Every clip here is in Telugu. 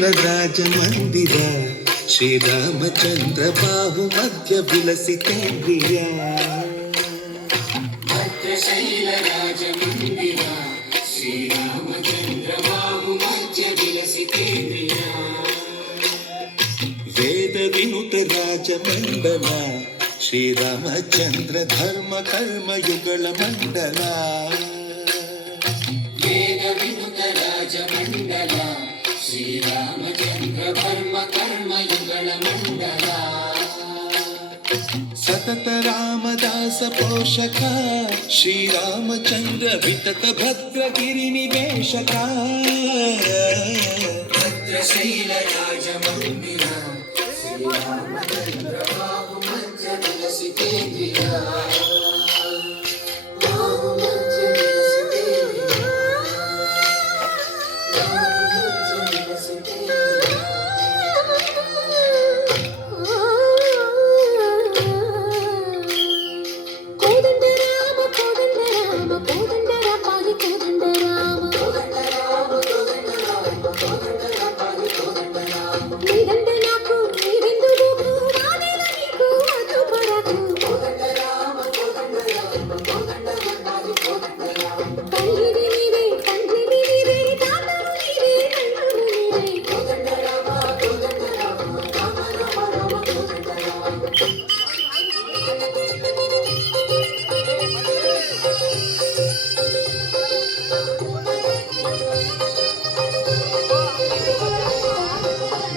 ಭದ್ರಶೈಲರಾಜಮಂದಿರ ಶ್ರೀರಾಮಚಂದ್ರ ಬಾಹು ಮಧ್ಯ ವಿಲಸಿತೇಂದ್ರಿಯ ಭದ್ರಶೈಲರಾಜಮಂದಿರ ಶ್ರೀರಾಮಚಂದ್ರ ಬಾಹು ಮಧ್ಯ ವಿಲಸಿತೇಂದ್ರಿಯ ವೇದ ವಿನುತ ರಾಜಮಂಡಲ ಶ್ರೀರಾಮಚಂದ್ರ ಧರ್ಮ ಕರ್ಮಯುಗಳ ಮಂಡಲ ವೇದ ವಿನುತ ರಾಜಮಂಡಲ ಶ್ರೀರಾಮಚಂದ್ರ ಧರ್ಮ ಕರ್ಮಯುಗಳ ಮಂಡಲ ಸತತ ರಾಮದಾಸ ಪೋಷಕ ಶ್ರೀರಾಮಚಂದ್ರ ವಿತತ ಭದ್ರಗಿರಿ ನಿವೇಶಕ ಭದ್ರಶೈಲ ರಾಜಮಂದಿರ ಶ್ರೀರಾಮಚಂದ್ರ ಬಾಹು ಮಧ್ಯ ವಿಲಸಿತೇಂದ್ರಿಯ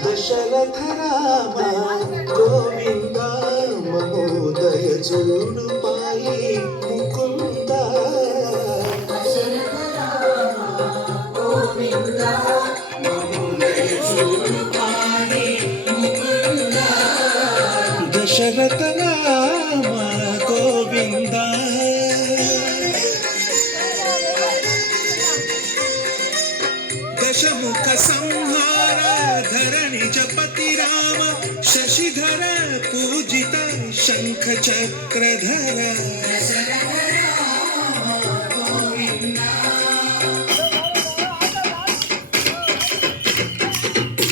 దశరథ రామ గోవింద మహోదయ చూడు పాయి ముకుంద దశరథ రామ గోవింద మహోదయ చూడు పాయి ముకుంద దశరథ రామ గోవింద దశముఖ సంహార ధరణి జపతి రామ శశిధర పూజిత శంఖ చక్రధర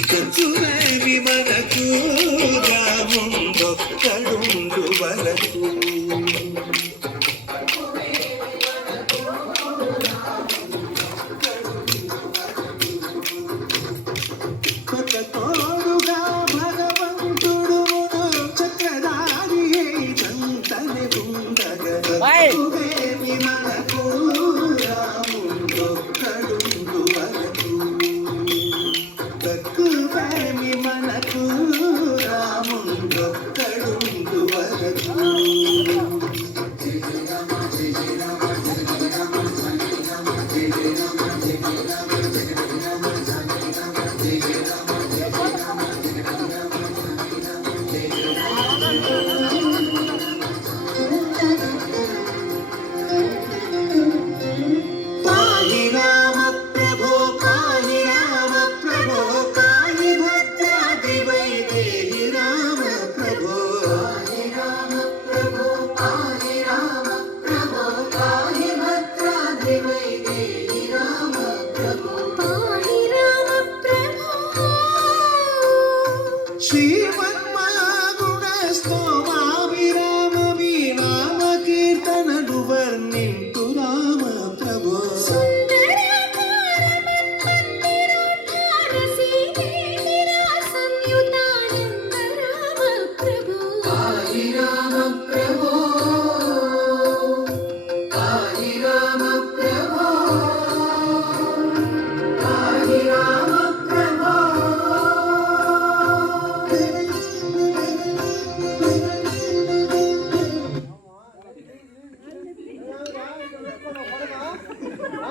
చతురవి మనకు రాముండొక్కడుండు వరకు తోడుగా భగవంతుడు చక్రధారి చంతని ఉండగేమి మనకు రాముండొక్కడుండు వరకు తక్కువేమి మనకు రాముండొక్కడుండు వరకు శ్రీ